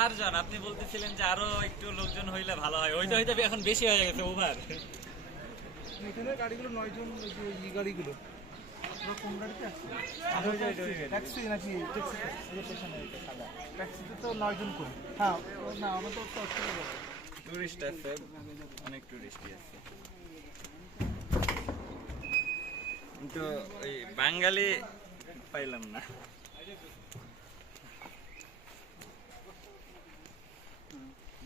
4 জন, আপনি বলতেছিলেন যে আরো একটু লোকজন হইলে ভালো হয়। ওইটা হইতে এখন বেশি হয়ে গেছে, ওভার। এখানে গাড়িগুলো 9 জন, ওই যে এই গাড়িগুলো কোন গাড়িতে আসছে? ট্যাক্সি নাকি ট্যাক্সিতে তো 9 জন করে। হ্যাঁ না, আমরা তো টুরিস্ট আছে, অনেক টুরিস্টই আছে, কিন্তু ওই বাঙালি পাইলাম না।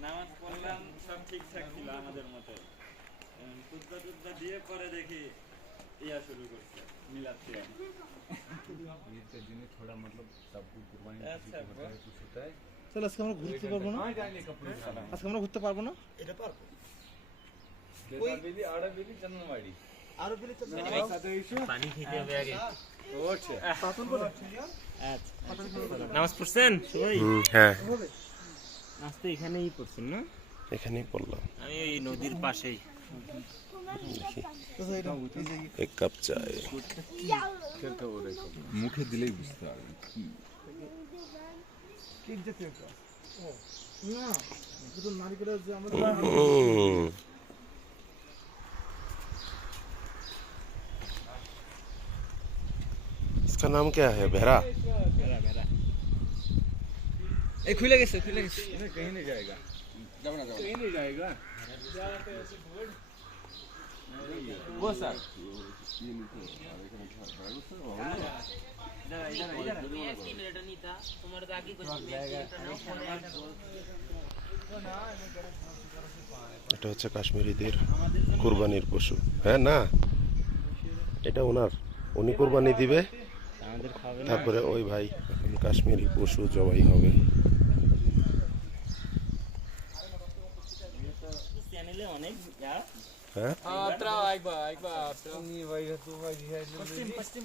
নামাজ পড়লাম, সব ঠিকঠাক ছিল আমাদের মতে। খুতবা টুতবা দিয়ে পরে দেখি ইয়া শুরু করছে, মিলাদ সিয়াম। ईद के दिन थोड़ा मतलब सबको कुर्बानी अच्छा, होता है, कुछ होता है। তাহলে আজকে আমরা ঘুরতে পারবো না? আজকে আমরা ঘুরতে পারবো না? এটা পারবো। कोई बेबी आड़ा बेबी चंदनवाड़ी আরো বিলে তো পানি খেতে হবে আগে। ओछे পাতন করে নামাজ পড়ছেন সবাই? হ্যাঁ, আজ তো এখানেই পড়ছেন না? এখানেই পড়লাম। আমি ওই নদীর পাশেই। এক কাপ চায়। খেলতে ওরে মুখে দিলেই বুঝতে পারবে কেক জাতীয় একটা। ও না, শুধু নারকেলের যে আমরা इसका नाम क्या है? भेरा। এই খুলে গেছে, খুলে গেছে। इन्हें कहीं नहीं जाएगा, जाओ ना जाओ कहीं नहीं जाएगा। वो सर এটা হচ্ছে কাশ্মীরিদের কুরবানির পশু। হ্যাঁ না, এটা ওনার, উনি কুরবানি দিবে, আমাদের খাবে না। তারপরে ওই ভাই এখন কাশ্মীরি পশু জবাই হবে। চ্যানেলে অনেক ইয়া। হ্যাঁ, पश्चिम पश्चिम।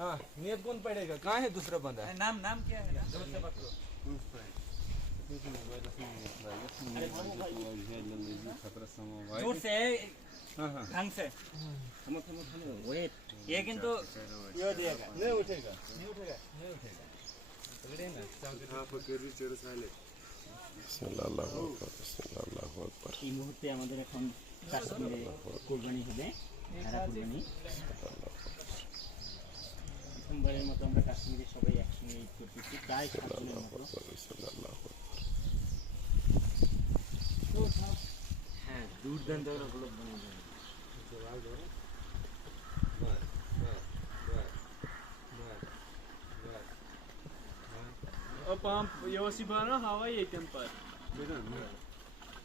हाँ, नियत कौन पड़ेगा? कहाँ है दूसरा बंदा? নাম নাম কি है? जोर से पकड़ो। जोर से, ढंग से। वेट, ये किंतु ये दिएगा। नहीं उठेगा, नहीं उठेगा, नहीं उठेगा। বিসমিল্লাহ, আল্লাহু আকবার, বিসমিল্লাহ, আল্লাহু আকবার। এই মুহূর্তে আমাদের এখন কাশ্মীরে কুরবানি হবে, ভেড়া কুরবানি। প্রথমবারের মতো আমরা কাশ্মীরে সবাই একসঙ্গে ঈদ করতেছি, প্রায় 7 দিনের মতো। বিসমিল্লাহ, আল্লাহু আকবার। হ্যাঁ, দুর্দান্ত উপলব্ধ বানিয়ে Op aan Josibana Hawaii temper.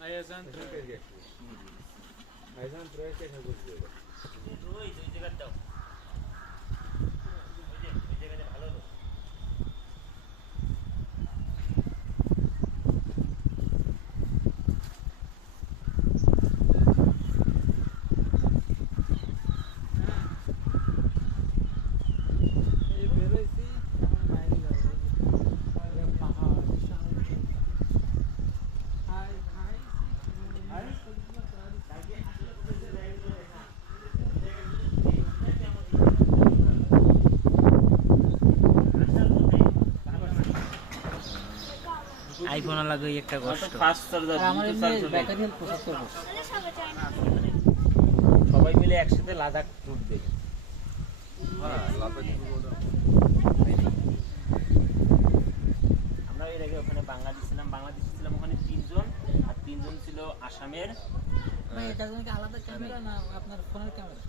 Ayazan ऐसा प्रयास कैसे बोलते हो? ওই দুই জায়গা দাও, ওই জায়গাতে ভালো তো। ये बेरे सी मायने जाए। ये पहाड़, हाय हाय हाय। আইফোন লাগে একটা কষ্ট। Fast charger, battery health 75%। সবাই মিলে একসাথে লাদাখ ট্যুর দেবে। हाँ लाता আমরা এর আগে ওখানে বাংলাদেশ ছিলাম ওখানে 3 জন, আর 3 জন ছিল আসামের। এটা কি আলাদা ক্যামেরা না আপনার ফোনের ক্যামেরা?